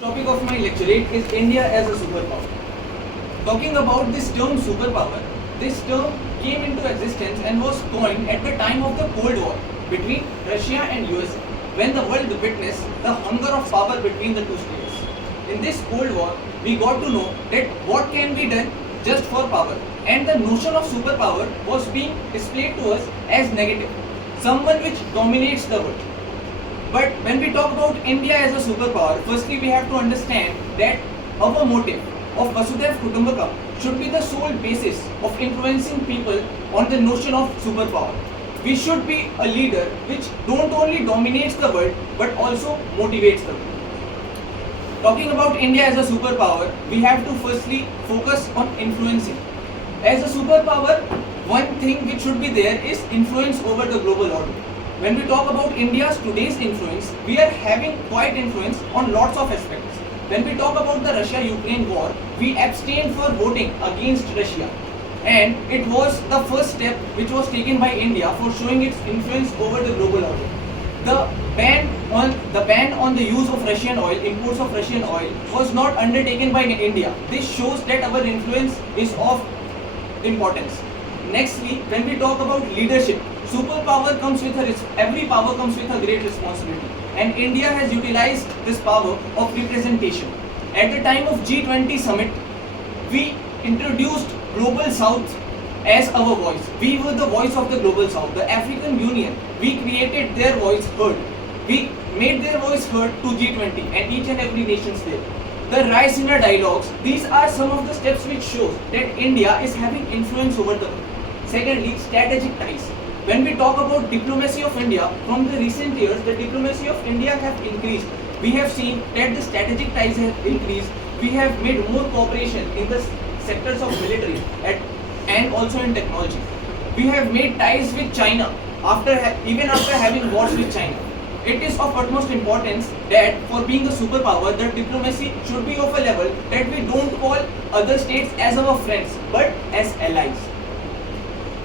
Topic of my lecturette is India as a superpower. Talking about this term superpower, this term came into existence and was coined at the time of the Cold War between Russia and USA, when the world witnessed the hunger of power between the two states. In this Cold War, we got to know that what can be done just for power, and the notion of superpower was being displayed to us as negative, someone which dominates the world. But when we talk about India as a superpower, firstly we have to understand that our motive of Vasudhaiv Kutumbakam should be the sole basis of influencing people on the notion of superpower. We should be a leader which don't only dominates the world but also motivates the world. Talking about India as a superpower, we have to firstly focus on influencing. As a superpower, one thing which should be there is influence over the global order. When we talk about India's today's influence, we are having quite influence on lots of aspects. When we talk about the Russia-Ukraine war, we abstained for voting against Russia. And it was the first step which was taken by India for showing its influence over the global order. The ban on the use of Russian oil, imports of Russian oil, was not undertaken by India. This shows that our influence is of importance. Nextly, when we talk about leadership, superpower comes with every power comes with a great responsibility, and India has utilized this power of representation. At the time of G20 summit, we introduced Global South as our voice. We were the voice of the Global South. The African Union, we created their voice heard. We made their voice heard to G20 and each and every nation's there. The Raisina dialogues, these are some of the steps which show that India is having influence over the world. Secondly, strategic ties. When we talk about diplomacy of India, from the recent years, the diplomacy of India have increased. We have seen that the strategic ties have increased. We have made more cooperation in the sectors of military and also in technology. We have made ties with China even after having wars with China. It is of utmost importance that for being a superpower, the diplomacy should be of a level that we don't call other states as our friends but as allies.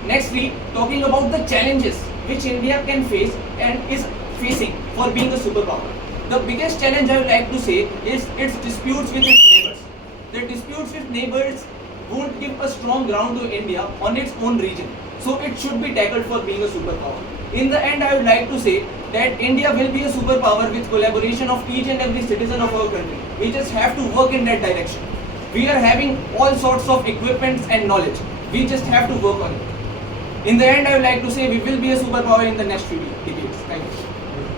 Nextly, talking about the challenges which India can face and is facing for being a superpower. The biggest challenge I would like to say is its disputes with its neighbors. The disputes with neighbors won't give a strong ground to India on its own region. So it should be tackled for being a superpower. In the end, I would like to say that India will be a superpower with collaboration of each and every citizen of our country. We just have to work in that direction. We are having all sorts of equipments and knowledge. We just have to work on it. In the end, I would like to say we will be a superpower in the next few years.